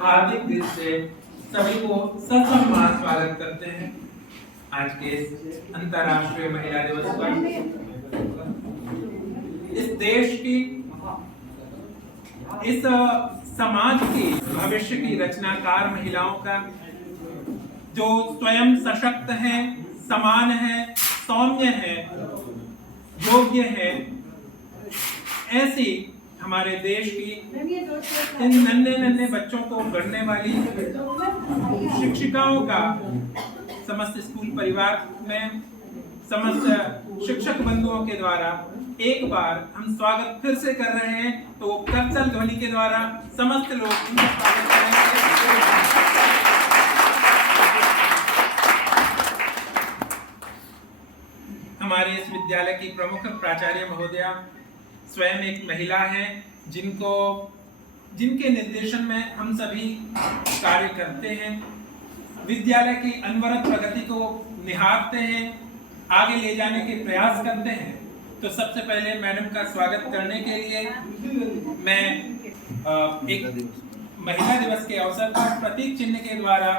हार्दिक दिल से सभी को ससम्मान स्वागत करते हैं आज के अंतर्राष्ट्रीय महिला दिवस पर। इस देश की, इस समाज की भविष्य की रचनाकार महिलाओं का, जो स्वयं सशक्त है, समान है, सौम्य है, योग्य है, ऐसी हमारे देश की इन नन्हे बच्चों को गढ़ने वाली शिक्षिकाओं का समस्त स्कूल परिवार में, समस्त शिक्षक बंधुओं के द्वारा एक बार हम स्वागत फिर से कर रहे हैं। तो करतल ध्वनि के द्वारा समस्त लोग उनका स्वागत करेंगे। हमारे इस विद्यालय की प्रमुख प्राचार्य महोदया स्वयं एक महिला हैं, जिनके निर्देशन में हम सभी कार्य करते हैं, विद्यालय की अनवरत प्रगति को निहारते हैं, आगे ले जाने के प्रयास करते हैं। तो सबसे पहले मैडम का स्वागत करने के लिए मैं एक महिला दिवस के अवसर पर प्रतीक चिन्ह के द्वारा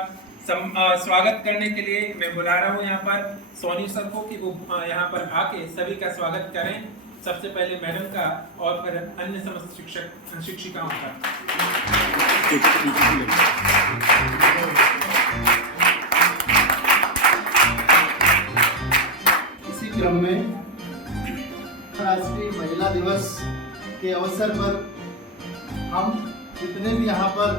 स्वागत करने के लिए मैं बुला रहा हूँ यहाँ पर सोनी सर को कि वो यहाँ पर आके सभी का स्वागत करें। सबसे पहले मैडम का और फिर अन्य समस्त शिक्षिकाओं का। इसी क्रम में राष्ट्रीय महिला दिवस के अवसर पर हम जितने भी यहाँ पर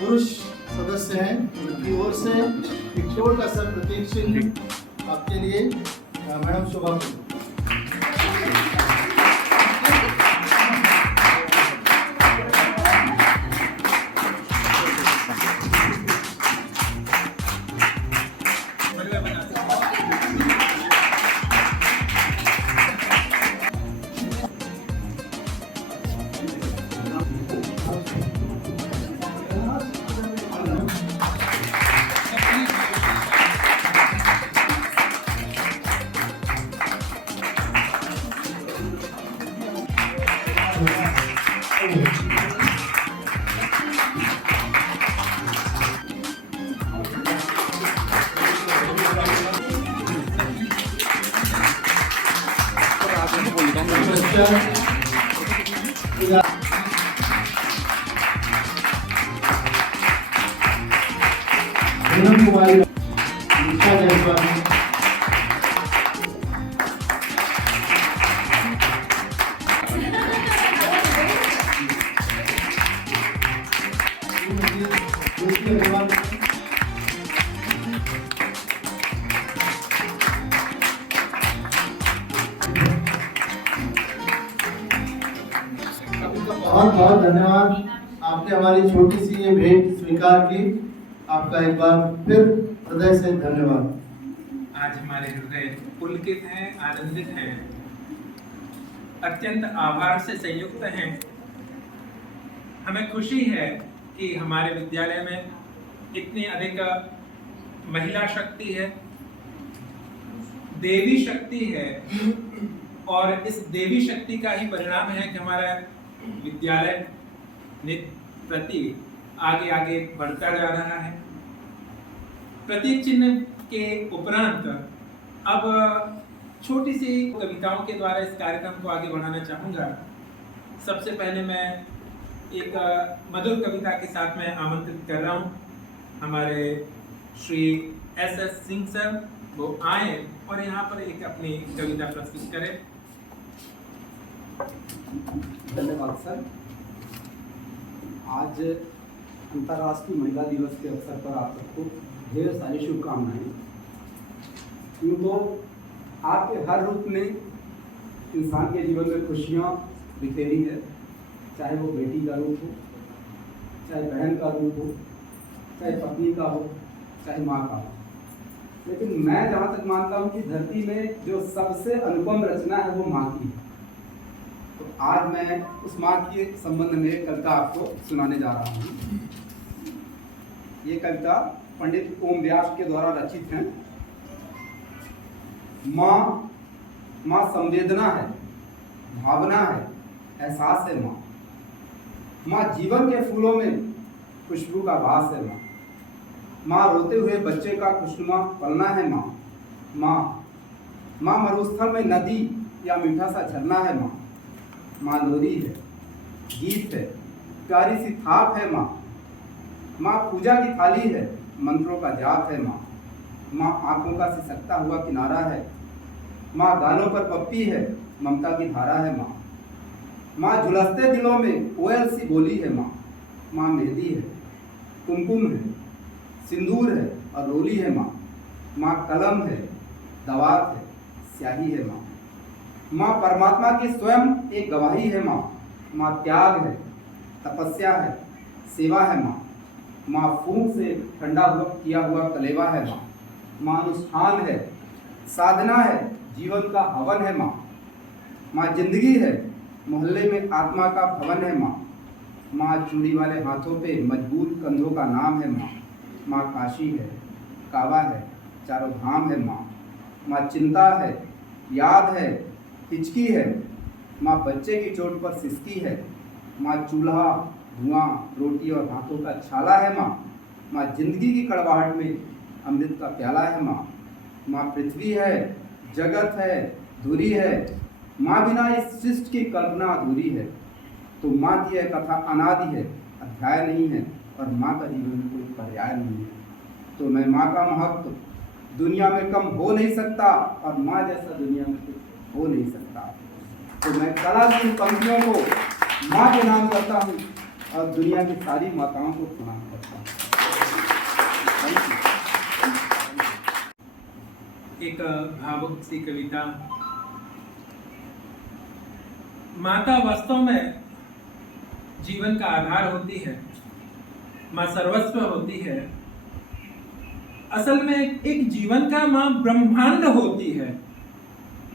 पुरुष सदस्य हैं उनकी ओर से एक छोटा सा प्रतीक चिन्ह आपके लिए मैडम शोभा। कुमारी बहुत बहुत धन्यवाद। आपने हमारी छोटी सी ये भेंट स्वीकार की, आपका एक बार फिर हृदय से धन्यवाद। आज हमारे हृदय पुलकित हैं, आनंदित हैं, अत्यंत आभार से संयुक्त हैं। हमें खुशी है कि हमारे विद्यालय में इतनी अधिक महिला शक्ति है, देवी शक्ति है, और इस देवी शक्ति का ही परिणाम है कि हमारा विद्यालय नित्य प्रतीक आगे आगे बढ़ता जा रहा है। प्रतीक चिन्ह के उपरांत अब छोटी सी कविताओं के द्वारा इस कार्यक्रम को आगे बढ़ाना चाहूँगा। सबसे पहले मैं एक मधुर कविता के साथ मैं आमंत्रित कर रहा हूँ हमारे श्री एस सिंह सर, वो आए और यहाँ पर एक अपनी कविता प्रस्तुत करें। धन्यवाद सर। आज अंतर्राष्ट्रीय महिला दिवस के अवसर पर आप सबको ढेर सारी शुभकामनाएं। यूँ तो आपके हर रूप ने इंसान के जीवन में खुशियाँ बिखेरी है, चाहे वो बेटी का रूप हो, चाहे बहन का रूप हो, चाहे पत्नी का हो, चाहे माँ का हो। लेकिन मैं जहाँ तक मानता हूँ कि धरती में जो सबसे अनुपम रचना है वो माँ की है। तो आज मैं उस माँ के संबंध में कविता आपको सुनाने जा रहा हूँ। ये कविता पंडित ओम व्यास के द्वारा रचित है। माँ संवेदना है, भावना है, एहसास है। माँ जीवन के फूलों में खुशबू का वास है। माँ रोते हुए बच्चे का खुशनुमा पलना है। माँ मरुस्थल में नदी या मीठा सा झरना है। माँ लोरी है, गीत है, प्यारी सी थाप है। माँ पूजा की थाली है, मंत्रों का जाप है। माँ आंखों का सिसकता हुआ किनारा है। माँ गालों पर पप्पी है, ममता की धारा है। माँ झुलसते दिलों में कोयल सी बोली है। माँ मेहंदी है, कुमकुम है, सिंदूर है और रोली है। माँ कलम है, दवात है, स्याही है। माँ परमात्मा की स्वयं एक गवाही है। माँ त्याग है, तपस्या है, सेवा है। माँ फूंक से ठंडा हुआ किया हुआ कलेवा है। माँ अनुष्ठान है, साधना है, जीवन का हवन है। माँ जिंदगी है, मोहल्ले में आत्मा का भवन है। माँ चूड़ी वाले हाथों पे मजबूत कंधों का नाम है। माँ काशी है, काबा है, चारों धाम है। माँ चिंता है, याद है, हिचकी है। माँ बच्चे की चोट पर सिसकी है। माँ चूल्हा, धुआं, रोटी और हाथों का छाला है। माँ जिंदगी की कड़वाहट में अमृत का प्याला है। माँ पृथ्वी है, जगत है, धुरी है। माँ बिना इस सृष्टि की कल्पना अधूरी है। तो माँ की यह कथा अनादि है, अध्याय नहीं है, और माँ का जीवन में कोई पर्याय नहीं है। तो मैं माँ का महत्व दुनिया में कम हो नहीं सकता, और माँ जैसा दुनिया में कुछ हो नहीं सकता। तो मैं कला की इन पंक्तियों को माँ के नाम करता हूँ और दुनिया की सारी माताओं को प्रणाम करता हूँ। एक भावुक सी कविता। माता वास्तव में जीवन का आधार होती है, माँ सर्वस्व होती है। असल में एक जीवन का माँ ब्रह्मांड होती है।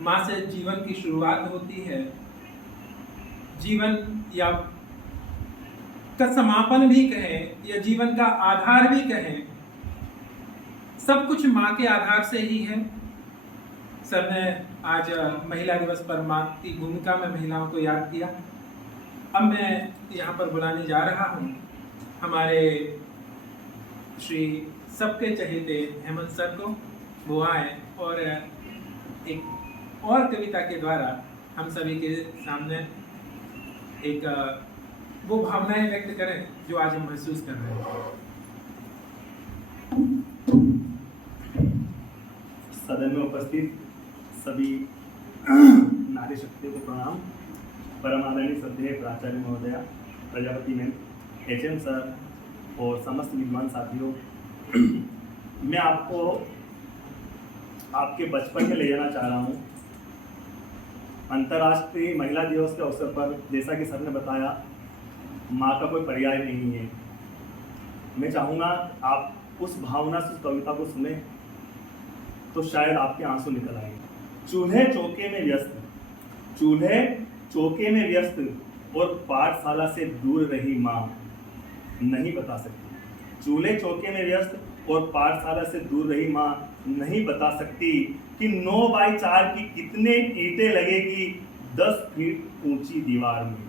माँ से जीवन की शुरुआत होती है, जीवन या का समापन भी कहें या जीवन का आधार भी कहें, सब कुछ माँ के आधार से ही है। सर ने आज महिला दिवस पर माँ की भूमिका में महिलाओं को याद किया। अब मैं यहाँ पर बुलाने जा रहा हूँ हमारे श्री सबके चहेते हेमंत सर को। वो आए और एक और कविता के द्वारा हम सभी के सामने एक वो भावनाएं व्यक्त करें जो आज हम महसूस कर रहे हैं। सदन में उपस्थित सभी नारी शक्तियों को प्रणाम। परम आदरणीय श्रद्धेय प्राचार्य महोदया, प्रजापति मैम, HM सर और समस्त विद्वान साथियों, मैं आपको आपके बचपन में ले जाना चाह रहा हूँ। अंतर्राष्ट्रीय महिला दिवस के अवसर पर जैसा कि सर ने बताया, माँ का कोई पर्याय नहीं है। मैं चाहूँगा आप उस भावना से उस कविता को सुने तो शायद आपके आंसू निकल आएंगे। चूल्हे चौके में व्यस्त, चूल्हे चौके में व्यस्त और पाठशाला से दूर रही माँ नहीं बता सकती। चूल्हे चौके में व्यस्त और पाठशाला से दूर रही माँ नहीं बता सकती कि 9x4 की कितने ईंटें लगेगी 10 फीट ऊंची दीवार में।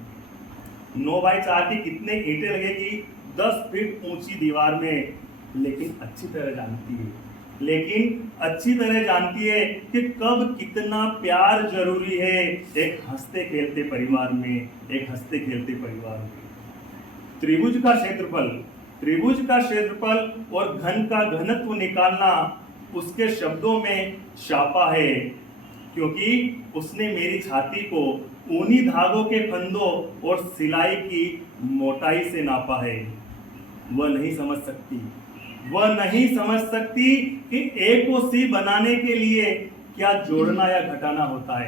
9x4 की कितने ईंटें लगेगी 10 फीट ऊंची दीवार में, लेकिन अच्छी तरह जानती है कि कब कितना प्यार जरूरी है एक हंसते खेलते परिवार में, त्रिभुज का क्षेत्रफल और घन का घनत्व निकालना उसके शब्दों में छापा है, क्योंकि उसने मेरी छाती को ऊनी धागों के फंदों और सिलाई की मोटाई से नापा है। वह नहीं समझ सकती कि ए को सी बनाने के लिए क्या जोड़ना या घटाना होता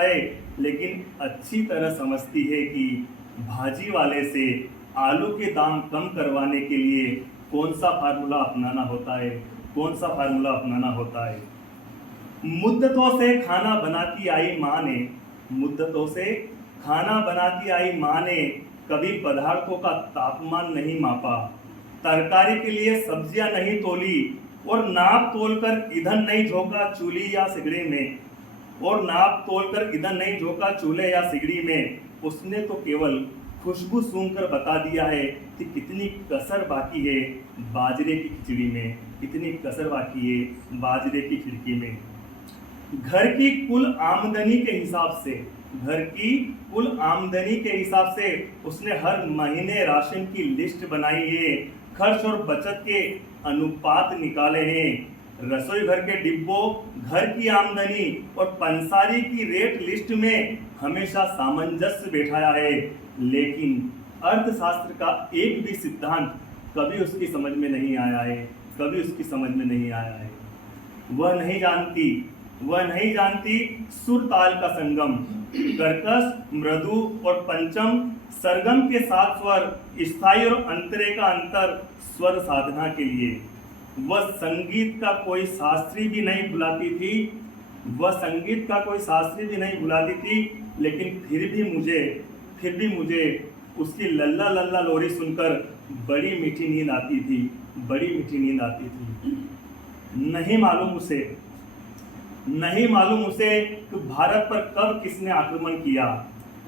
है, लेकिन अच्छी तरह समझती है कि भाजी वाले से आलू के दाम कम करवाने के लिए कौन सा फार्मूला अपनाना होता है। मुद्दतों से खाना बनाती आई माँ ने कभी पदार्थों का तापमान नहीं मापा, तरकारी के लिए सब्जियां नहीं तोली और नाप तोलकर ईंधन नहीं झोंका चूल्हे या सिगड़ी में। उसने तो केवल खुशबू सूंघकर बता दिया है कि कितनी कसर बाकी है बाजरे की खिचड़ी में। घर की कुल आमदनी के हिसाब से उसने हर महीने राशन की लिस्ट बनाई है, खर्च और बचत के अनुपात निकाले हैं, रसोई घर के डिब्बों, घर की आमदनी और पंसारी की रेट लिस्ट में हमेशा सामंजस्य बैठाया है, लेकिन अर्थशास्त्र का एक भी सिद्धांत कभी उसकी समझ में नहीं आया है। वह नहीं जानती सुर ताल का संगम, कर्कश, मृदु और पंचम सरगम के साथ स्वर, स्थायी और अंतरे का अंतर स्वर साधना के लिए। वह संगीत का कोई शास्त्री भी नहीं बुलाती थी, लेकिन फिर भी मुझे उसकी लल्ला लल्ला लोरी सुनकर बड़ी मीठी नींद आती थी। नहीं मालूम उसे कि भारत पर कब किसने आक्रमण किया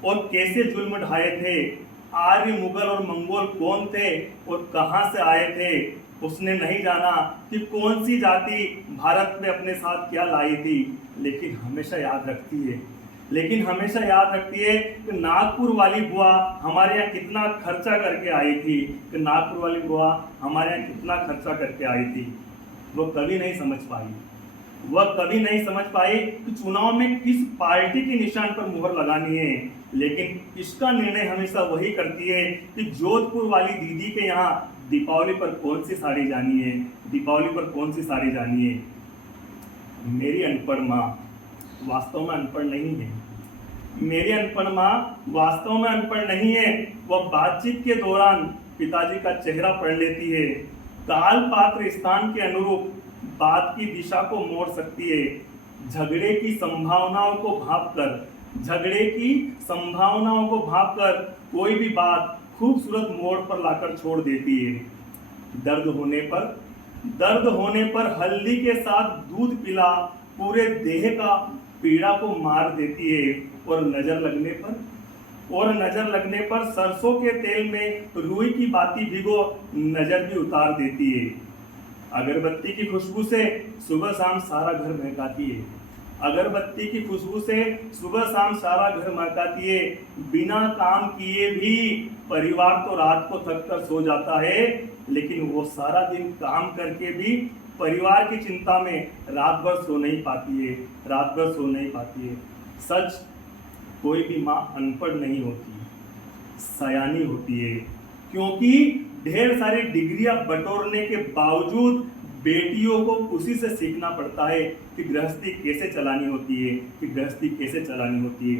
और कैसे जुल्म ढाए थे, आर्य, मुगल और मंगोल कौन थे और कहां से आए थे। उसने नहीं जाना कि कौन सी जाति भारत में अपने साथ क्या लाई थी, लेकिन हमेशा याद रखती है कि नागपुर वाली बुआ हमारे यहाँ कितना खर्चा करके आई थी। वो कभी नहीं समझ पाई कि चुनाव में किस पार्टी के निशान पर मुहर लगानी है, लेकिन इसका निर्णय हमेशा वही करती है कि जोधपुर वाली दीदी के यहाँ दीपावली पर कौन सी साड़ी जानी है। मेरी अनपढ़ माँ वास्तव में अनपढ़ नहीं है। वह बातचीत के दौरान पिताजी का चेहरा पढ़ लेती है, काल पात्र स्थान के अनुरूप बात की दिशा को मोड़ सकती है, झगड़े की संभावनाओं को भांपकर कोई भी बात खूबसूरत मोड़ पर लाकर छोड़ देती है। दर्द होने पर हल्दी के साथ दूध पिला पूरे देह का पीड़ा को मार देती है, और नजर लगने पर सरसों के तेल में रुई की बाती भिगो नजर भी उतार देती है। अगरबत्ती की खुशबू से सुबह शाम सारा घर महकाती है। बिना काम किए भी परिवार तो रात को थक कर सो जाता है, लेकिन वो सारा दिन काम करके भी परिवार की चिंता में रात भर सो नहीं पाती है। सच, कोई भी माँ अनपढ़ नहीं होती, सयानी होती है, क्योंकि ढेर सारी डिग्रियां बटोरने के बावजूद बेटियों को उसी से सीखना पड़ता है कि गृहस्थी कैसे चलानी होती है।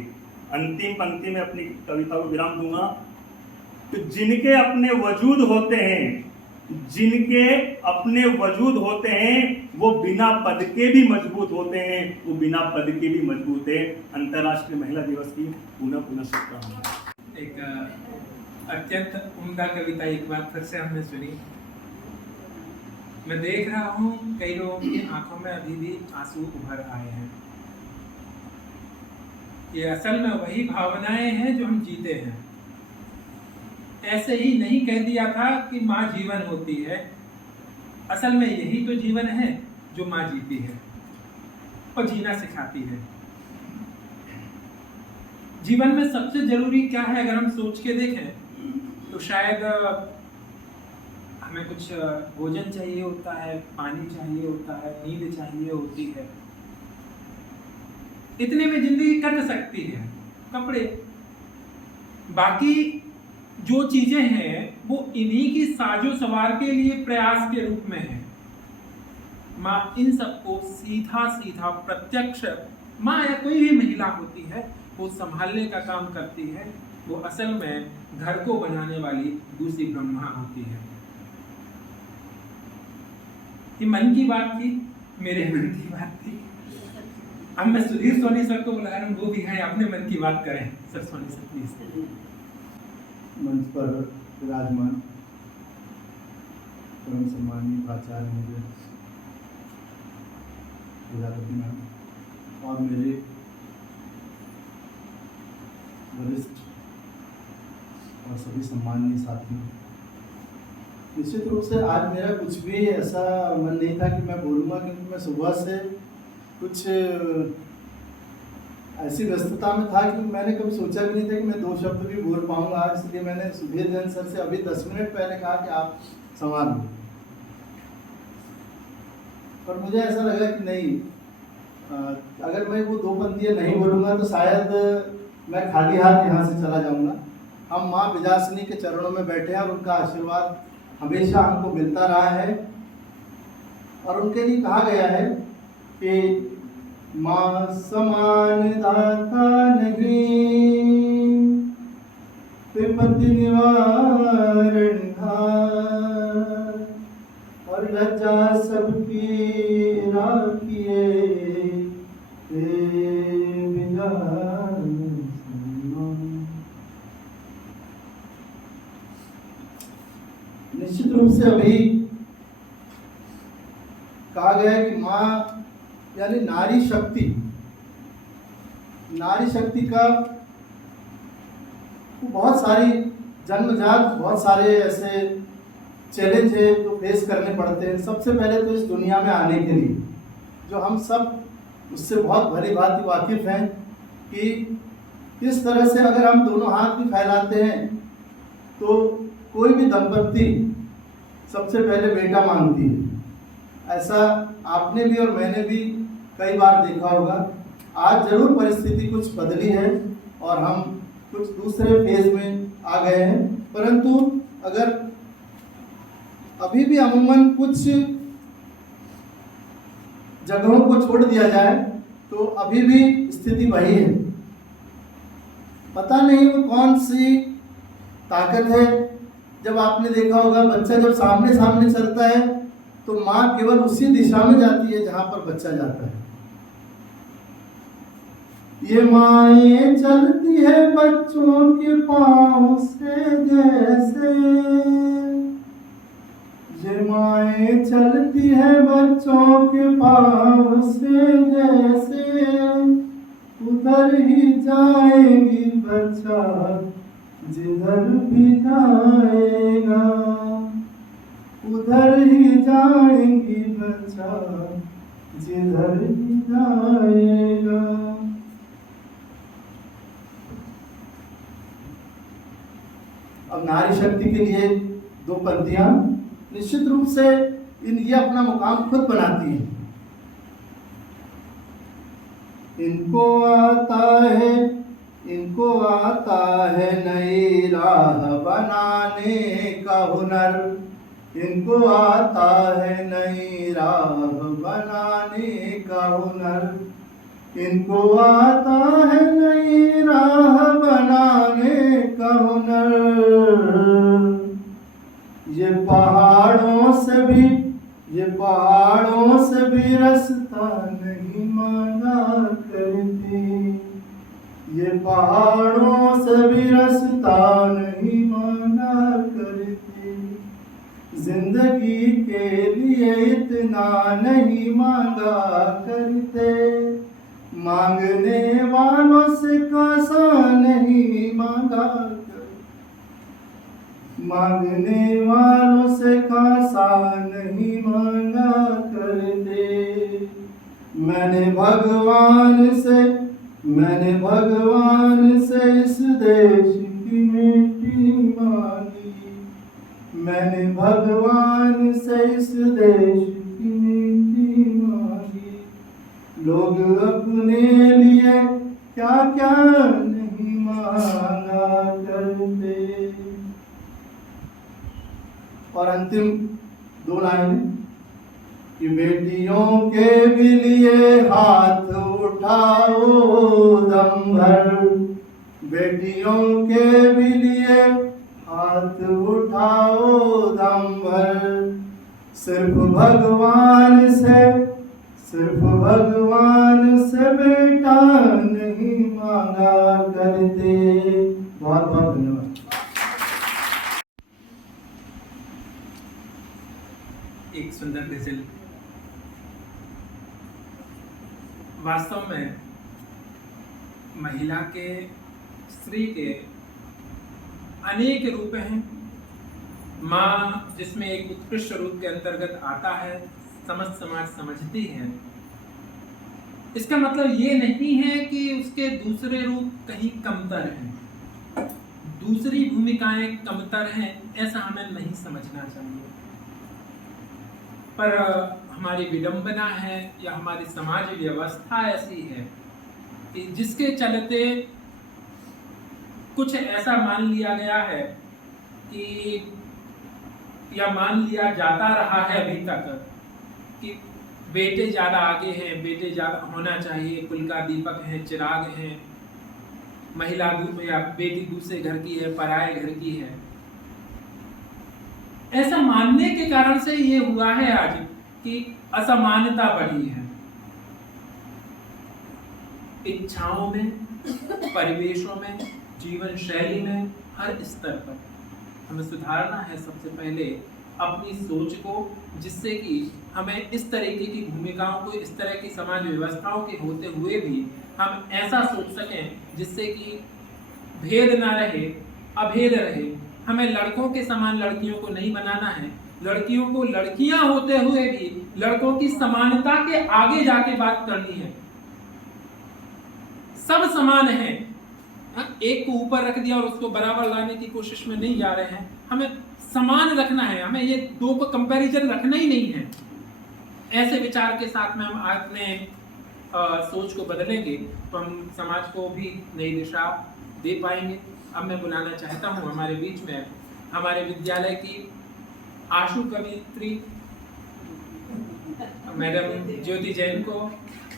अंतिम पंक्ति में अपनी कविता को विराम दूंगा। तो जिनके अपने वजूद होते हैं वो बिना पद के भी मजबूत हैं। अंतर्राष्ट्रीय महिला दिवस की पुनः शुभकामनाएं। एक अत्यंत उम्दा कविता एक बार फिर से हमने सुनी। मैं देख रहा हूँ कई लोगों की आंखों में अभी भी आंसू उभर आए हैं। ये असल में वही भावनाएं हैं जो हम जीते हैं। ऐसे ही नहीं कह दिया था कि माँ जीवन होती है, असल में यही तो जीवन है जो माँ जीती है और जीना सिखाती है। जीवन में सबसे जरूरी क्या है अगर हम सोच के देखें तो शायद हमें कुछ भोजन चाहिए होता है, पानी चाहिए होता है, नींद चाहिए होती है, इतने में जिंदगी कट सकती है, कपड़े, बाकी जो चीजें हैं वो इन्हीं की साजो सवार के लिए प्रयास के रूप में है। माँ इन सबको सीधा सीधा प्रत्यक्ष, माँ या कोई भी महिला होती है वो संभालने का काम करती है। वो असल में घर को बनाने वाली दूसरी ब्रह्मा होती है। ये मन की बात थी, मेरे मन की बात थी। अब मैं सुधीर सोनी सर को बुला रहा हूँ, वो भी है, अपने मन की बात करें। Sir Soni sir please. मंच पर विराजमान परम सम्मानीय प्राचार्य मुझे प्रजापति मैम और मेरे वरिष्ठ और सभी सम्मानीय साथियों, निश्चित रूप से आज मेरा कुछ भी ऐसा मन नहीं था कि मैं बोलूँगा, क्योंकि मैं सुबह से कुछ ऐसी व्यस्तता में था कि मैंने कभी सोचा भी नहीं था कि मैं 2 शब्द भी बोल पाऊंगा। इसलिए मैंने सुधीर जैन सर से अभी 10 मिनट पहले कहा कि आप संवाद लो, पर मुझे ऐसा लगा कि नहीं, अगर मैं वो 2 पंक्तियाँ नहीं बोलूँगा तो शायद मैं खाली हाथ यहाँ से चला जाऊँगा। हम माँ विजयासिनी के चरणों में बैठे हैं और उनका आशीर्वाद हमेशा हमको मिलता रहा है और उनके लिए कहा गया है कि माँ समान दाता नहीं, विपत्ति निवारण और लज्जा सबकी राखिए, निश्चित रूप से अभी कहा गया है कि माँ यानी नारी शक्ति, नारी शक्ति का बहुत सारी जन्मजात बहुत सारे ऐसे चैलेंज है जो फेस करने पड़ते हैं। सबसे पहले तो इस दुनिया में आने के लिए जो हम सब उससे बहुत भली भांति वाकिफ हैं कि इस तरह से अगर हम दोनों हाथ भी फैलाते हैं तो कोई भी दंपत्ति सबसे पहले बेटा मांगती है। ऐसा आपने भी और मैंने भी कई बार देखा होगा। आज जरूर परिस्थिति कुछ बदली है और हम कुछ दूसरे फेज में आ गए हैं, परंतु अगर अभी भी अमूमन कुछ जगहों को छोड़ दिया जाए तो अभी भी स्थिति वही है। पता नहीं वो कौन सी ताकत है। जब आपने देखा होगा बच्चा जब सामने सामने चलता है तो माँ केवल उसी दिशा में जाती है जहां पर बच्चा जाता है। ये माएँ चलती है बच्चों के पाँव से जैसे, ये माएँ चलती है बच्चों के पाँव से जैसे, उधर ही जाएगी बच्चा जिधर भी जाएगा, उधर ही जाएंगी बच्चा जिधर भी जाएगा। अब नारी शक्ति के लिए 2 पंक्तियां निश्चित रूप से ये अपना मुकाम खुद बनाती हैं। इनको आता है नई राह बनाने का हुनर, इनको आता है नई राह बनाने का हुनर, इनको आता है नई राह बनाने का हुनर। ये पहाड़ों से भी रास्ता नहीं मांगा करती, ये पहाड़ों से भी रास्ता नहीं मांगा करती, जिंदगी के लिए इतना नहीं मांगा करते, मांगने वालों से कासा नहीं मांगा कर, मांगने वालों से कासा नहीं मांगा करते। मैंने भगवान से इस देश की मिट्टी मांगी, मैंने भगवान से इस देश की मिट्टी मांगी। लोग अपने लिए क्या क्या नहीं मांगा करते। और अंतिम 2 लाइन कि बेटियों के भी लिए हाथ उठाओ दम भर, बेटियों के भी लिए हाथ उठाओ दम भर। सिर्फ भगवान से बेटा नहीं मांगा करते। बहुत बहुत धन्यवाद। एक सुंदर गजल। वास्तव में महिला के, स्त्री के अनेक रूप हैं। माँ जिसमें एक उत्कृष्ट रूप के अंतर्गत आता है, समस्त समाज समझती है। इसका मतलब ये नहीं है कि उसके दूसरे रूप कहीं कमतर हैं, दूसरी भूमिकाएं कमतर हैं, ऐसा हमें नहीं समझना चाहिए। पर हमारी विडंबना है या हमारी समाज व्यवस्था ऐसी है कि जिसके चलते कुछ ऐसा मान लिया गया है कि, या मान लिया जाता रहा है अभी तक कि बेटे ज़्यादा आगे हैं, बेटे ज़्यादा होना चाहिए, कुल का दीपक हैं, चिराग हैं, महिला या बेटी दूसरे घर की है, पराये घर की है। ऐसा मानने के कारण से ये हुआ है आज कि असमानता बढ़ी है, इच्छाओं में, परिवेशों में, जीवन शैली में, हर स्तर पर हमें सुधारना है सबसे पहले अपनी सोच को, जिससे कि हमें इस तरीके की भूमिकाओं को, इस तरह की समाज व्यवस्थाओं के होते हुए भी हम ऐसा सोच सकें जिससे कि भेद ना रहे, अभेद रहे। हमें लड़कों के समान लड़कियों को नहीं बनाना है, लड़कियों को लड़कियां होते हुए भी लड़कों की समानता के आगे जाके बात करनी है। सब समान हैं, एक को ऊपर रख दिया और उसको बराबर लाने की कोशिश में नहीं जा रहे हैं। हमें समान रखना है, हमें ये दो को कंपैरिजन रखना ही नहीं है। ऐसे विचार के साथ में हम अपने सोच को बदलेंगे तो हम समाज को भी नई दिशा दे पाएंगे। अब मैं बुलाना चाहता हूँ हमारे बीच में हमारे विद्यालय की आशु कवित्री मैडम ज्योति जैन को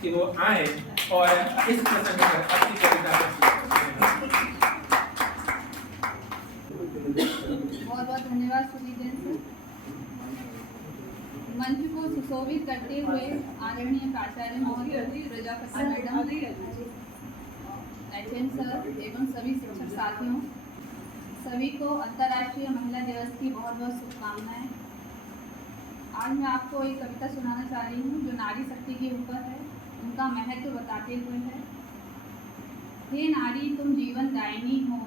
कि वो आए और इस प्रसंग पर अपनी कविता बहुत बहुत धन्यवाद सुनील जैन सर। मंच को सुशोभित करते हुए आदरणीय प्राचार्य महोदय, प्रजापति मैडम, एचएम सर एवं सभी शिक्षक साथियों, सभी को अंतर्राष्ट्रीय महिला दिवस की बहुत बहुत शुभकामनाएं। आज मैं आपको एक कविता सुनाना चाह रही हूँ जो नारी शक्ति के ऊपर है, उनका महत्व बताते हुए है। हे नारी तुम जीवन दायिनी हो,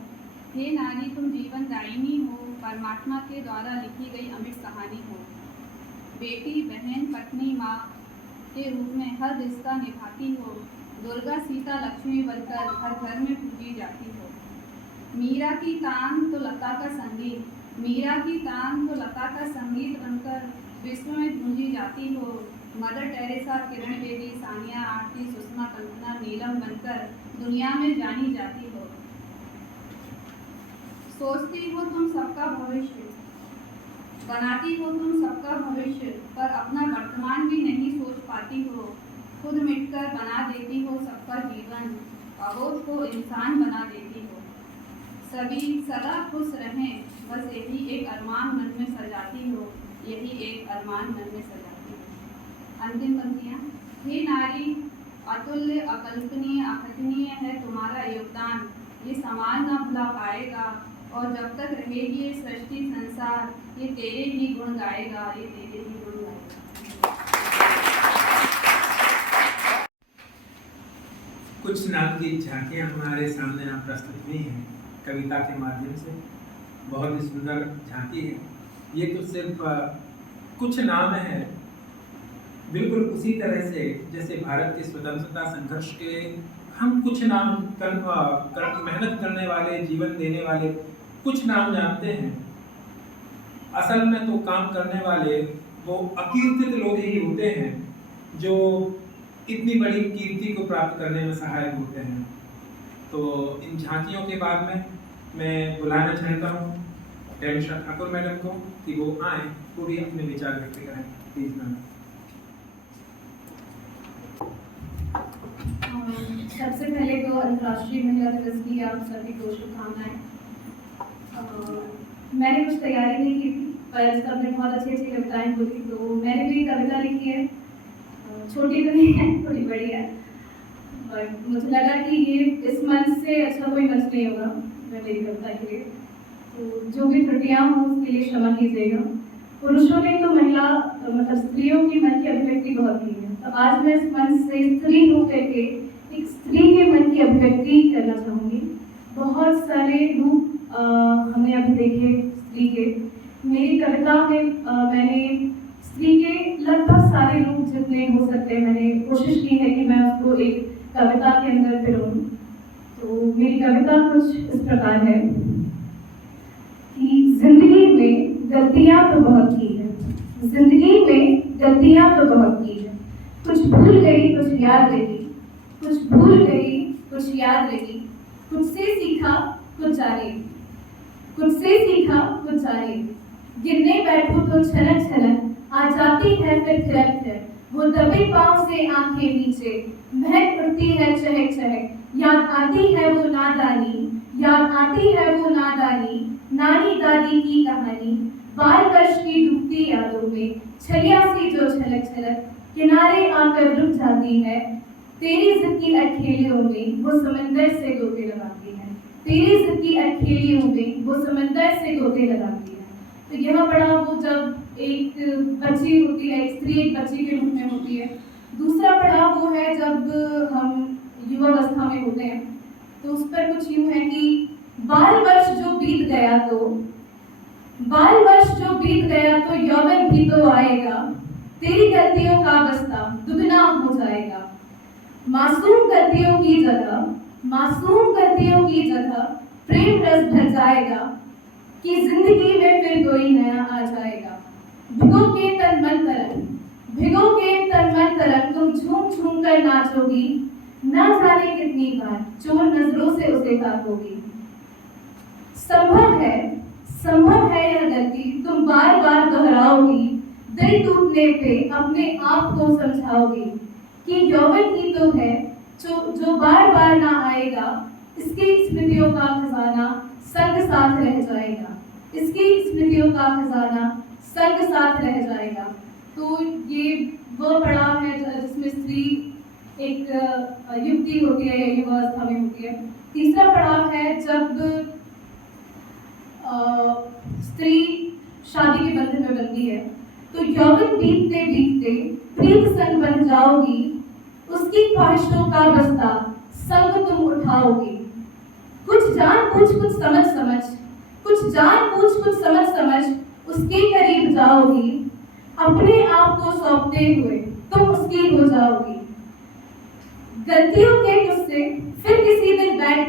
हे नारी तुम जीवन दायिनी हो, परमात्मा के द्वारा लिखी गई अमिट कहानी हो। बेटी, बहन, पत्नी, माँ के रूप में हर रिश्ता निभाती हो। दुर्गा, सीता, लक्ष्मी बनकर हर घर में पूजी जाती हो। मीरा की तान तो लता का संगीत, मीरा की तान तो लता का संगीत बनकर विश्व में गूंजी जाती हो। मदर टेरेसा, किरण बेदी, सानिया, आरती, सुषमा, कल्पना, नीलम बनकर दुनिया में जानी जाती हो। सोचती हो तुम सबका भविष्य, बनाती हो तुम सबका भविष्य, पर अपना वर्तमान भी नहीं सोच पाती हो। खुद मिटकर बना देती हो सबका जीवन, अबोध को इंसान बना देती हो। सभी सदा खुश रहें, बस यही एक अरमान मन में सजाती हो, यही एक अरमान मन में सजाती हो। अंतिम पंक्तियाँ। हे नारी, अतुल्य, अकल्पनीय, अखंडनीय है तुम्हारा योगदान, ये समाज न भुला पाएगा, और जब तक रहेगी ये सृष्टि संसार, ये तेरे ही गुण गाएगा, ये तेरे ही गुण गाएगा। कुछ नाम की झांकियाँ हमारे सामने यहाँ प्रस्तुत हुई हैं कविता के माध्यम से। बहुत ही सुंदर झांकी है। ये तो सिर्फ कुछ नाम हैं, बिल्कुल उसी तरह से जैसे भारत के स्वतंत्रता संघर्ष के हम कुछ नाम मेहनत करने वाले, जीवन देने वाले कुछ नाम जानते हैं। असल में तो काम करने वाले वो अकीर्तित लोग ही होते हैं जो इतनी बड़ी कीर्ति को प्राप्त करने में सहायक होते हैं। तो इन झांकियों के बाद में मैं बुलाना चाहता हूँ टेंशन ठाकुर मैडम को कि वो आए, वो भी अपने विचार व्यक्त करें। Please ma'am. सबसे पहले तो अंतर्राष्ट्रीय महिला दिवस की आप सभी को शुभकामनाएं। मैंने कुछ तैयारी नहीं की थी, पर सबने बहुत अच्छी अच्छी कविताएं बोली, तो मैंने भी कविता लिखी है। छोटी तो नहीं है, थोड़ी बड़ी है, बट मुझे लगा कि ये इस मंच से अच्छा कोई मंच नहीं होगा मेरी कविता के लिए, तो जो भी त्रुटियां हों उसके लिए क्षमा कीजिएगा। पुरुषों ने तो महिला मतलब स्त्रियों की मन की अभिव्यक्ति बहुत की है, तो आज मैं इस मंच से स्त्री हो करके एक स्त्री के मन की अभिव्यक्ति करना चाहूँगी। बहुत सारे रूप हमने अभी देखे स्त्री के। मेरी कविता में मैंने स्त्री के लगभग सारे रूप जितने हो सकते हैं मैंने कोशिश की है कि मैं उसको एक कविता के अंदर पिरोऊं। तो मेरी कविता कुछ इस प्रकार है कि जिंदगी में गलतियां तो बहुत की है, जिंदगी में गलतियां तो बहुत की है, कुछ भूल गई कुछ याद रही, कुछ भूल गई कुछ याद रही, कुछ से सीखा कुछ जाने, कुछ से सीखा कुछ जाने, गिरने बैठो तो छनक छनक आ जाती है फिर थिरक थिरक, वो दबे पांव से आंखें नीचे महक उठती है चहक चहक, याद आती है वो नादानी, याद आती है वो नादानी, नानी दादी की कहानी, 12 वर्ष की डूबती यादों में छलिया सी जो छलक छलक किनारे आकर रुक जाती है, तेरी जिद की अटखेलियों में वो समंदर से गोते लगाती है, तेरी जिद की अटखेलियों में वो समंदर से गोते लगाती है। तो यह पड़ा वो जब एक बच्ची होती है, एक स्त्री एक बच्ची के रूप में होती है। दूसरा पड़ाव वो है जब हम युवावस्था में होते हैं, तो उस पर कुछ यूं है कि 12 वर्ष जो बीत गया तो 12 वर्ष जो बीत गया तो यौवन भी तो आएगा, तेरी गलतियों का बस्ता दुगना हो जाएगा, मासूम गलतियों की जगह, मासूम गलतियों की जगह प्रेम रस भर जाएगा कि जिंदगी में फिर कोई नया आ जाएगा, भिगो के तन मन तरंग, भिगो के तन मन तरंग तुम झूम झूम कर नाचोगी, ना जाने कितनी बार चोर नजरों से उसे ताकोगी। संभव है यह गलती तुम बार बार दोहराओगी, दिल टूटने पे अपने आप को समझाओगी कि यौवन ही तो है जो बार बार ना आएगा, इसकी स्मृतियों का खजाना संग साथ रह जाएगा, इसकी स्मृतियों का खजाना संग साथ रह जाएगा। तो ये वो पड़ाव है जिसमें स्त्री एक युवती होती है, युवावस्था में होती है। तीसरा पड़ाव है जब स्त्री शादी के बंधन में बनती है, तो यौवन बीतते बीतते प्रीत संग बन जाओगी, उसकी ख्वाहिशों का बस्ता संग तुम उठाओगी, कुछ जान पूछ कुछ समझ समझ, कुछ जान पूछ कुछ समझ समझ उसके करीब जाओगी, अपने आप को सौंपते हुए तुम उसकी हो जाओगी। गलतियों के किस्से फिर किसी दिन बैठ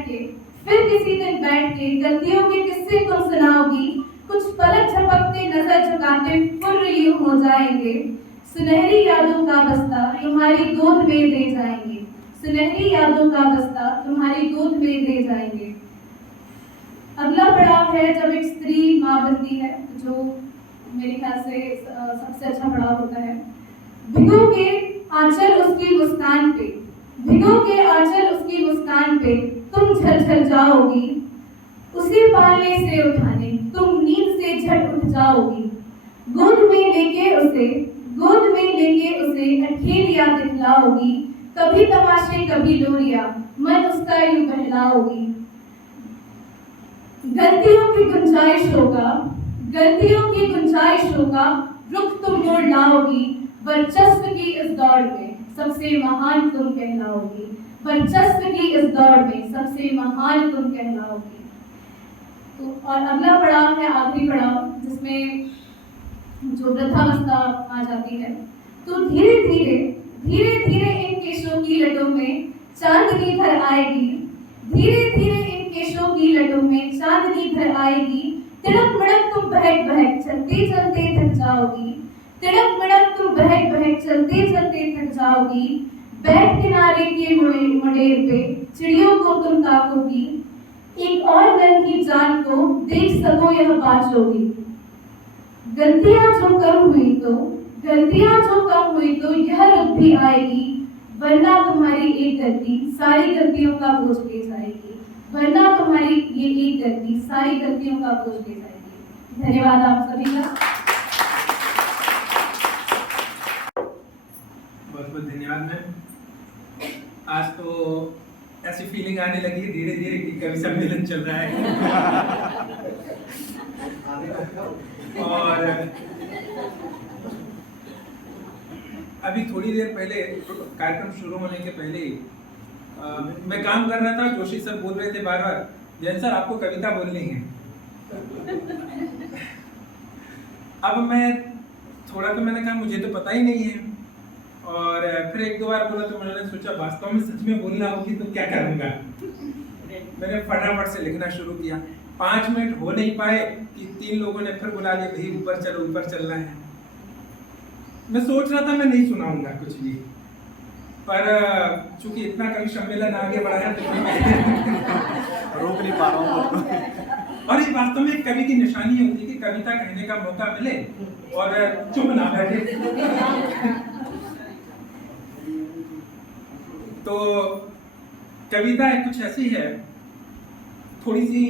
के गलतियों के किस्से तुम सुनाओगी, कुछ पलक झपकते नजर झुकाते फुर्र यूं हो जाएंगे, सुनहरी यादों का बस्ता तुम्हारी गोद में दे जाएंगे, सुनहरी यादों का बस्ता तुम्हारी गोद में दे जाएंगे। अगला पड़ाव है जब एक स्त्री माँ बनती है, जो मेरे ख्याल से सबसे अच्छा पड़ाव होता है। भिगो के आंचल उसकी मुस्कान पे, भिगो के आंचल उसकी मुस्कान पे तुम झरझर जाओगी, उसे पालने से उठाने तुम नींद से झट उठ जाओगी, गोद में लेके उसे अठेलियां दिखलाओगी, कभी तमाशे कभी लोरिया मन उसका यूं बहलाओगी। गलतियों की गुंजाइश होगा रुख तुम मोड़ लाओगी, वर्चस्व की इस दौड़ में सबसे महान तुम कहलाओगी, वर्चस्व की इस दौड़ में सबसे महान तुम कहलाओगी। तो और अगला पड़ाव है आखिरी पड़ाव, जिसमें जो वृद्धावस्था आ जाती है। तो धीरे धीरे इन केशों की लटों में चांदनी भर आएगी, धीरे धीरे इन केशों की लटों में चांदनी भर आएगी। तिड़क मिड़क तुम बहक बहक चलते चलते थक जाओगी, तिड़क मिड़क तुम बहक बहक चलते चलते थक जाओगी। बैठ किनारे के मुंडेर पे चिड़ियों को तुम ताकोगी, एक और दल की जान को देख सको यह बाँचोगी। गलतियां जो कम हुई तो यह रुत भी आएगी, वरना तुम्हारी एक गलती सारी गलतियों का बोझ ले जाएगी, वरना तुम्हारी ये एक गलती सारी गलतियों का बोझ ले जाएगी। धन्यवाद आप सभी का। बहुत बहुत धन्यवाद मैम। आज तो ऐसी फीलिंग आने लगी है धीरे धीरे कि कवि सम्मेलन चल रहा है। और अभी थोड़ी देर पहले कार्यक्रम शुरू होने के पहले मैं काम कर रहा था, जोशी सर बोल रहे थे बार बार, जैन सर आपको कविता बोलनी है। अब मैं थोड़ा तो मैंने कहा मुझे तो पता ही नहीं है, और फिर एक दो बार बोला तो मैंने सोचा वास्तव में सच में बोलना होगी तो क्या करूंगा। मैंने फटाफट से लिखना शुरू किया। 5 मिनट हो नहीं पाए कि 3 लोगों ने फिर बुला लिया, भाई ऊपर चलना है। मैं सोच रहा था मैं नहीं सुनाऊंगा कुछ भी, पर चूंकि इतना कवि सम्मेलन आगे बढ़ा है तो मैं रोक नहीं पा रहा हूँ। और ये वास्तव में कवि की निशानी होती है कि कविता कहने का मौका मिले और चुप ना बैठे। तो कविता कुछ ऐसी है, थोड़ी सी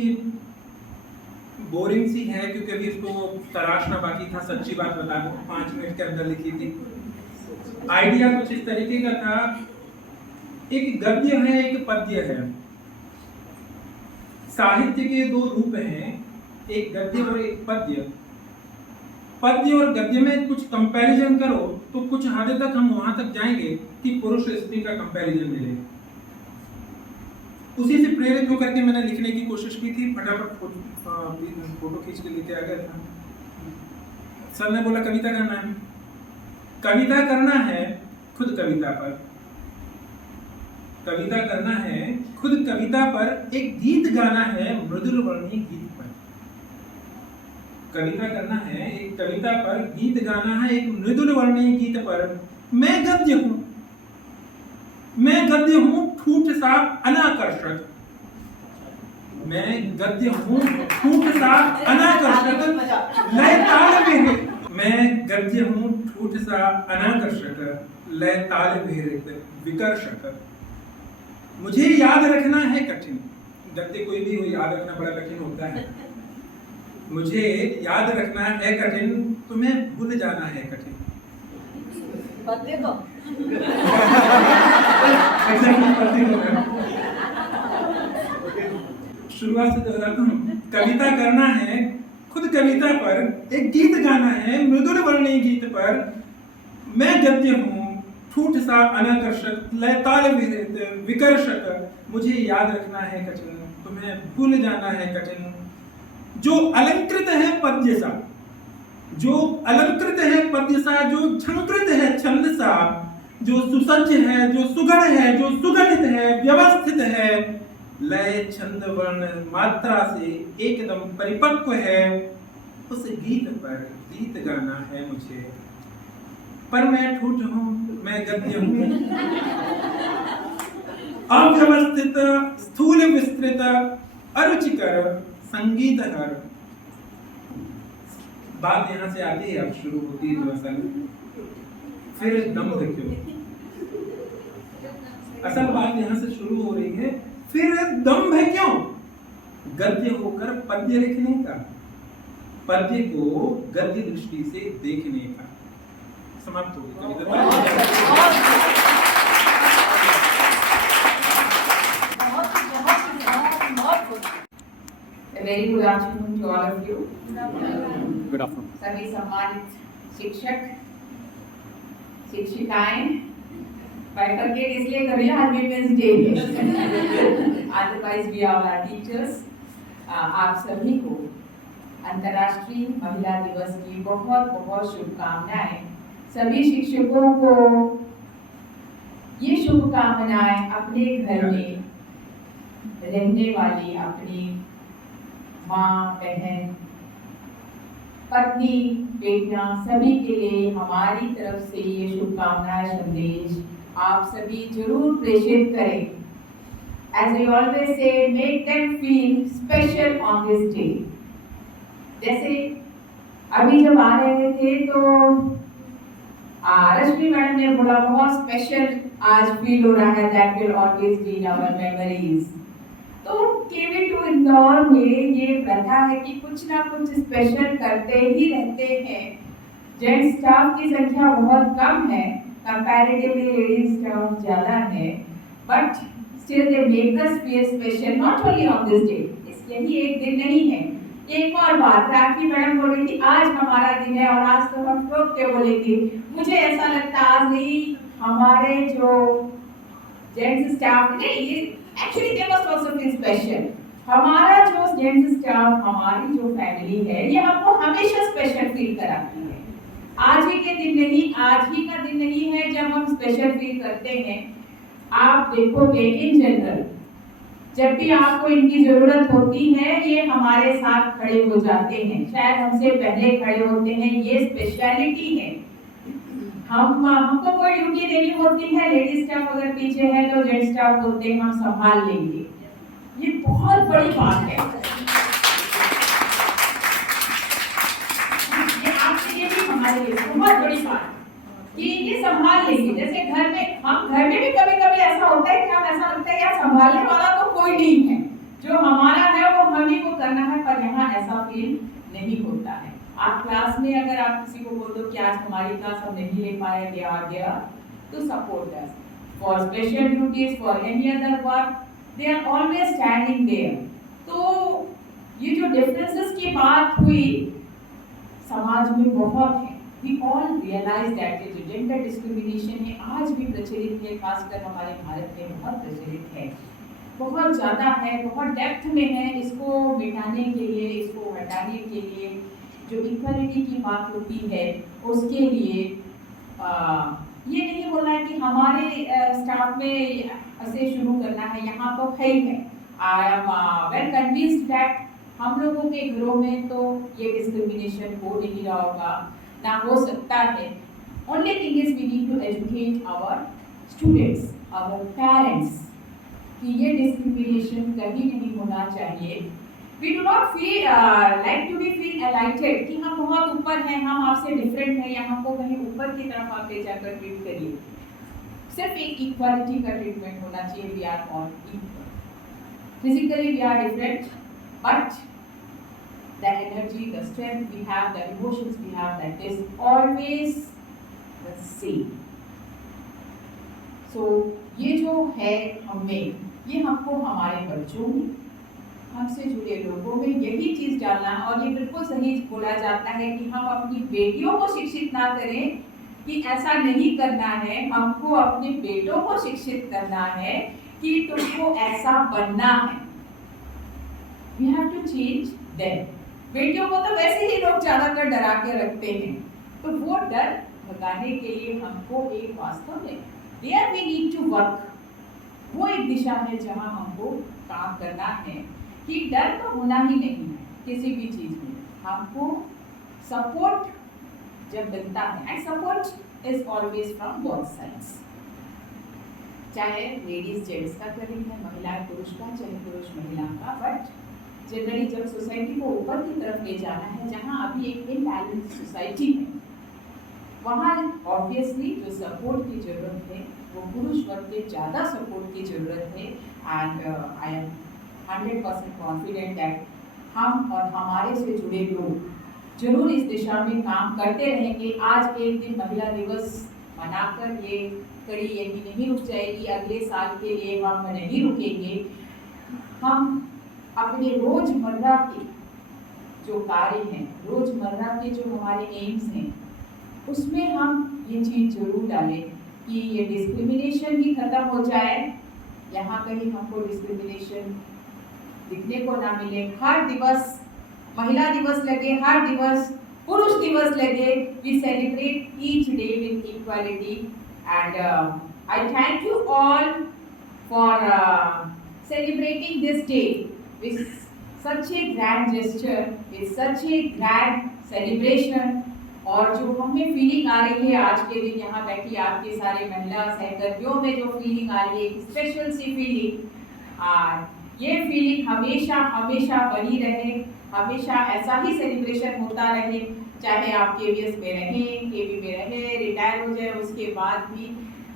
बोरिंग सी है, क्योंकि अभी इसको तराशना बाकी था। सच्ची बात बता दूं, 5 मिनट के अंदर लिखी थी। आइडिया कुछ इस तरीके का था, एक गद्य है एक पद्य है। साहित्य के 2 रूप हैं, एक गद्य और एक पद्य। पद्य और गद्य में कुछ कंपैरिजन करो तो कुछ हद तक हम वहां तक जाएंगे कि पुरुष स्त्री का कंपैरिजन मिले। उसी से प्रेरित होकर के मैंने लिखने की कोशिश की थी। फटाफट फोटो खींच के लेके आ गया था। सर ने बोला कविता करना है, कविता करना है खुद कविता पर, कविता करना है खुद कविता पर, एक गीत गाना है मृदुल वर्णी गीत पर। कविता करना है एक कविता पर, गीत गाना है एक मृदुल वर्णी गीत पर। मैं गद्य हूं, मैं गद्य हूं ठूठ सा अनाकर्षक, मैं गद्य हूं ठूठ सा अनाकर्षक, लय ताल विहित। मैं गद्य हूं ठूठ सा अनाकर्षक, लय ताल विहित विकर्षक। मुझे याद रखना है कठिन, गद्य कोई भी हो याद रखना बड़ा कठिन होता है। मुझे याद रखना है कठिन, तुम्हें भूल जाना है कठिन। पद्य को शुरुआत से दोहराता हूँ। कविता करना है खुद कविता पर, एक गीत गाना है मृदुल वर्णी गीत पर। मैं गद्य हूँ ठूठ सा अनाकर्षक, लय ताल विहित विकर्षक। मुझे याद रखना है कठिन, तुम्हें भूल जाना है कठिन। जो अलंकृत है पद्य सा, जो अलंकृत है पद्य सा, जो झंकृत है छंद सा, जो सुसज्ज है, जो सुगढ़ है, जो सुगठित है, व्यवस्थित है, लय छंद वर्ण मात्रा से एकदम परिपक्व है, उस गीत पर गीत गाना है मुझे। पर मैं ठूठ हूं, मैं गद्य हूं, अव्यवस्थित, स्थूल विस्तृत, अरुचिकर, संगीत हर। बात यहाँ से आती है, अब शुरू होती है दरअसल फिर दम्भ क्यों। असल बात यहाँ से शुरू हो रही है, फिर दम्भ है क्यों? गद्य होकर पद्य लिखने का, पद्य को गद्य दृष्टि से देखने का। समाप्त हो गई कविता। Very good afternoon to all of you. Good afternoon. सभी सम्मानित शिक्षक, शिक्षिकाएं, बाइफरकेट इसलिए कर रही हूँ, आज वीमेंस डे है। Otherwise we are our teachers. आप सभी को अंतर्राष्ट्रीय महिला दिवस की बहुत बहुत शुभकामनाएं। सभी शिक्षकों को ये शुभकामनाएं अपने घर में रहने वाली अपनी माँ, बहन, पत्नी, बेटियां सभी के लिए हमारी तरफ से ये शुभकामनाएं संदेश आप सभी जरूर प्रेषित करें। As we always say, make them feel special on this day. जैसे अभी जब आ रहे थे तो रश्मि मैडम ने बोला बहुत स्पेशल आज फील हो रहा है, that will always be in our memories। तो KV2 इंदौर में ये प्रथा है कि कुछ ना कुछ स्पेशल करते ही रहते हैं। जेंट्स स्टाफ की संख्या बहुत कम है, कंपैरेटिवली लेडीज स्टाफ ज्यादा है, but still they make us feel special not only on this day. इसलिए ही एक दिन नहीं है। एक और बात, राखी मैडम बोल रही थी आज हमारा दिन है और आज तो हम लोग क्या बोलेंगे, मुझे ऐसा लगता आज नहीं, हमारे जो जेंट्स स्टाफ ने ये actually they must also feel special. हमारा जो जेंट्स स्टाफ, हमारी जो फैमिली है, ये हमको हमेशा स्पेशल फील कराती है। आज ही के दिन नहीं, आज ही का दिन नहीं है जब हम स्पेशल फील करते हैं। आप देखोगे इन जनरल जब भी आपको इनकी जरूरत होती है ये हमारे साथ खड़े हो जाते हैं, शायद हमसे पहले खड़े होते हैं। ये स्पेशलिटी है। हमको कोई ड्यूटी देनी होती है, लेडीज स्टाफ अगर पीछे है तो जेंट्स स्टाफ बोलते हैं हम संभाल लेंगे। ये बहुत बड़ी बात है। ये आपके लिए भी हमारे लिए बहुत बड़ी बात कि ये संभाल लेंगे। जैसे घर में, हम घर में भी कभी कभी ऐसा होता है कि हम ऐसा लगता है यार संभालने वाला तो कोई नहीं है, जो हमारा है वो हम ही को करना है, पर यहाँ ऐसा फील नहीं होता है। आप क्लास में अगर आप किसी को बोल दो कि आज हमारी क्लास हम नहीं ले पाए, या आ गया, तो support us for special duties, for any other work, they are always standing there. तो ये जो डिफरेंसेस की बात हुई समाज में बहुत है। We all realize that जो जेंडर डिस्क्रिमिनेशन है आज भी प्रचलित है, खासकर हमारे भारत में बहुत प्रचलित है, बहुत ज़्यादा है, बहुत डेप्थ में है। इसको मिटाने के लिए, इसको हटाने के लिए जो इक्वालिटी की बात होती है उसके लिए ये नहीं बोलना है कि हमारे स्टाफ में ऐसे शुरू करना है, यहाँ तो है ही है। I am well convinced that हम लोगों के घरों में तो ये डिस्क्रिमिनेशन हो नहीं रहा होगा, ना हो सकता है। Only thing is we need to educate our students, our parents कि ये डिस्क्रिमिनेशन कहीं नहीं होना चाहिए। We do not feel like to be feel enlightened कि हम बहुत ऊपर हैं, हम आपसे डिफरेंट हैं, या हमको कहीं ऊपर की तरफ आप ले जाकर ट्रीट करिए। सिर्फ एक इक्वालिटी का ट्रीटमेंट होना चाहिए। We are all equal. Physically we are different, but the energy, the strength we have, the emotions we have, that is always the same. So ये जो है हमें, ये हमको हमारे बच्चों में, हमसे जुड़े लोगों में यही चीज डालना। और ये बिल्कुल सही बोला जाता है कि हम अपनी बेटियों को शिक्षित ना करें कि ऐसा नहीं करना है, हमको अपने बेटों को शिक्षित करना है कि तुमको ऐसा बनना है। We have to change them. बेटियों को तो वैसे ही लोग ज्यादातर डरा के रखते हैं, तो वो डर भगाने के लिए हमको एक वास्तव में where we need to work, वो एक दिशा है जहां हमको काम करना है कि डर तो होना ही नहीं है किसी भी चीज में। हमको सपोर्ट जब मिलता है, and support is always from both sides, चाहे लेडीज जेंट्स का करें है, महिलाएं पुरुष का, चाहे पुरुष महिला का, बट जनरली जब सोसाइटी को ऊपर की तरफ ले जाना है, जहाँ अभी एक इम्बैलेंस सोसाइटी है, वहाँ ऑब्वियसली जो सपोर्ट की जरूरत है वो पुरुष वर्ग के ज़्यादा सपोर्ट की जरूरत है। And I am 100% confident that हम और हमारे से जुड़े लोग जरूर इस दिशा में काम करते रहेंगे। आज एक दिन महिला दिवस मनाकर ये कड़ी यही नहीं रुक जाएगी, अगले साल के लिए हम नहीं रुकेंगे। हम अपने रोजमर्रा के जो कार्य हैं, रोजमर्रा के जो हमारे एम्स हैं, उसमें हम ये चीज़ जरूर डालें कि ये डिस्क्रिमिनेशन भी खत्म हो जाए, यहाँ कहीं हमको डिस्क्रिमिनेशन दिखने को ना मिले। हर दिवस महिला दिवस लगे, हर दिवस पुरुष दिवस लगे, we celebrate each day with equality and I thank you all for celebrating this day with such a grand gesture, with such a grand celebration। और जो हमें फीलिंग आ रही है आज के दिन यहाँ बैठी आपके सारे महिला सहकर्मियों में जो फीलिंग आ रही है, एक स्पेशल सी फीलिंग, ये फीलिंग हमेशा हमेशा बनी रहे, हमेशा ऐसा ही सेलिब्रेशन होता रहे, चाहे आप केवीएस में रहें, केवी में रहें, रिटायर हो जाए उसके बाद भी।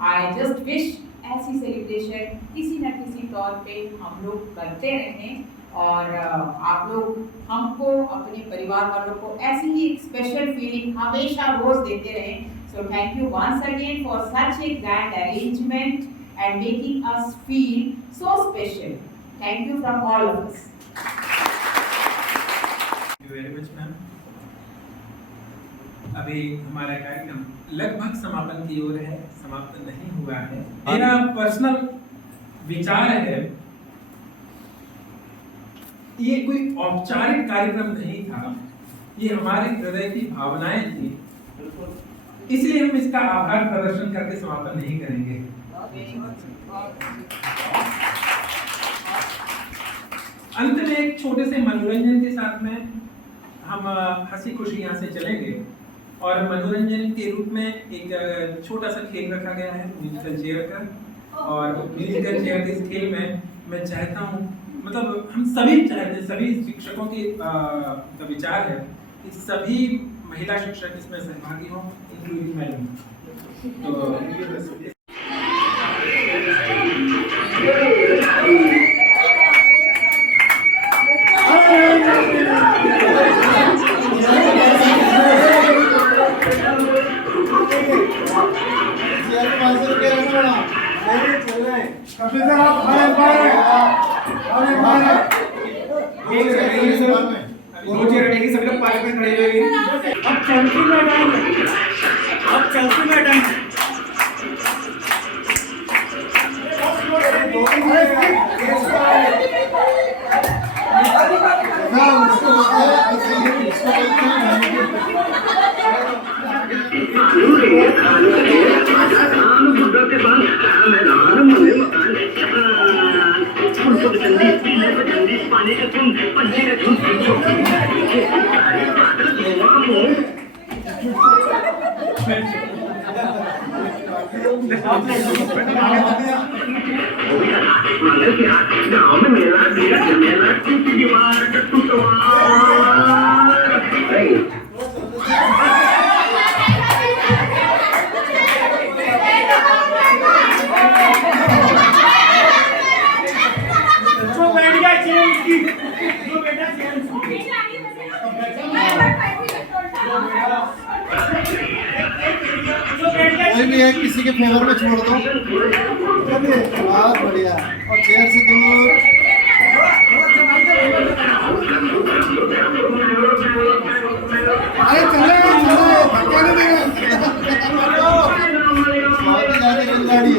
आई जस्ट विश ऐसी सेलिब्रेशन किसी न किसी तौर पे हम लोग करते रहें और आप लोग हमको अपने परिवार वालों को ऐसी ही एक स्पेशल फीलिंग हमेशा रोज देते रहें। So thank you once again for such a grand arrangement and making us feel so special. Thank you from all of us. Thank you very much ma'am. अभी हमारा कार्यक्रम लगभग समापन की ओर है, समाप्त नहीं हुआ है। मेरा पर्सनल विचार है, ये कोई औपचारिक कार्यक्रम नहीं था, ये हमारे हृदय की भावनाएं थी, इसलिए हम इसका आभार प्रदर्शन करके समापन नहीं करेंगे। अंत में एक छोटे से मनोरंजन के साथ में हम हंसी खुशी यहाँ से चलेंगे और मनोरंजन के रूप में एक छोटा सा खेल रखा गया है म्यूजिकल चेयर का। और म्यूजिकल चेयर के इस खेल में मैं चाहता हूँ, मतलब हम सभी चाहते, सभी शिक्षकों की विचार है कि सभी महिला शिक्षक इसमें सहभागी हों, इंक्लूडिंग मैडम। तो कोई भी है किसी के फेवर में छोड़ दो, बहुत बढ़िया। और चेयर से दूर अरे चले गाड़ी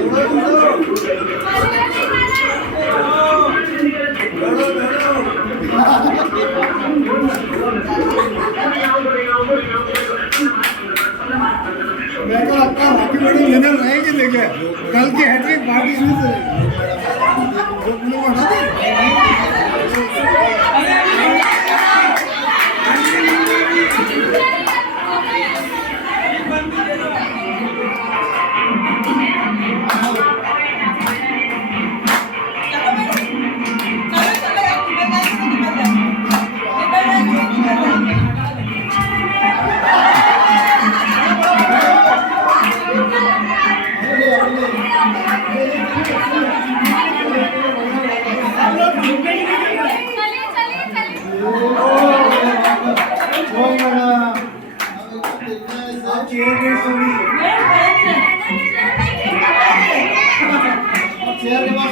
मेरे को लगता है हॉकी मैडम विनर रहेंगे। देखे कल की हैट्रिक पार्टी शुरू से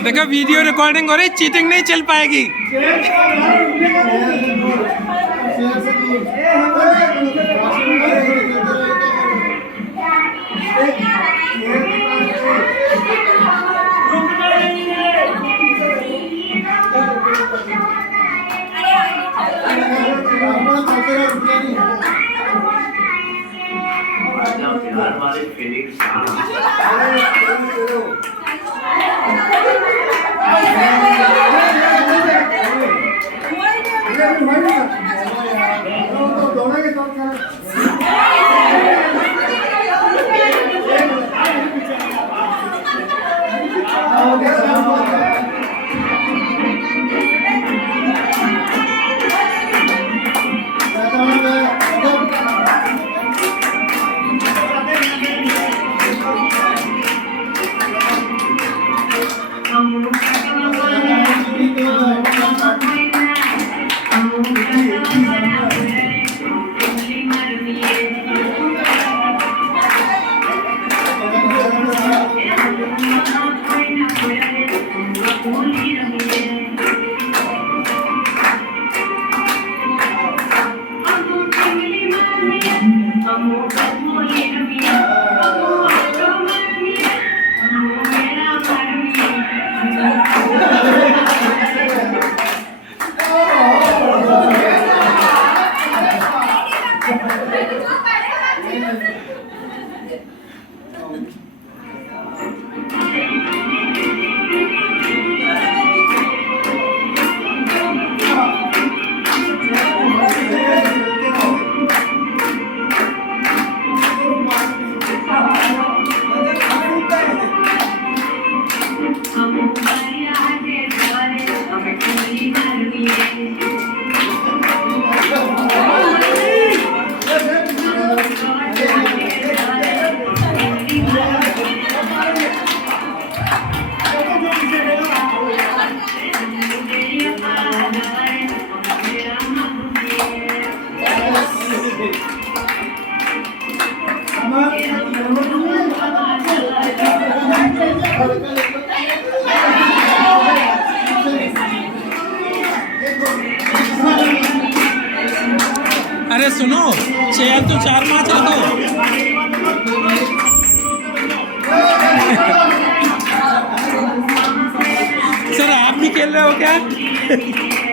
देखो वीडियो रिकॉर्डिंग हो रही, चीटिंग नहीं चल पाएगी। चेयर थोड़ा चलते रहो, रुकिए नहीं। हमारे फीलिंग्स दोनों के साथ अरे सुनो, चेयर तो 4-5 रखो। सर आप भी खेल रहे हो क्या?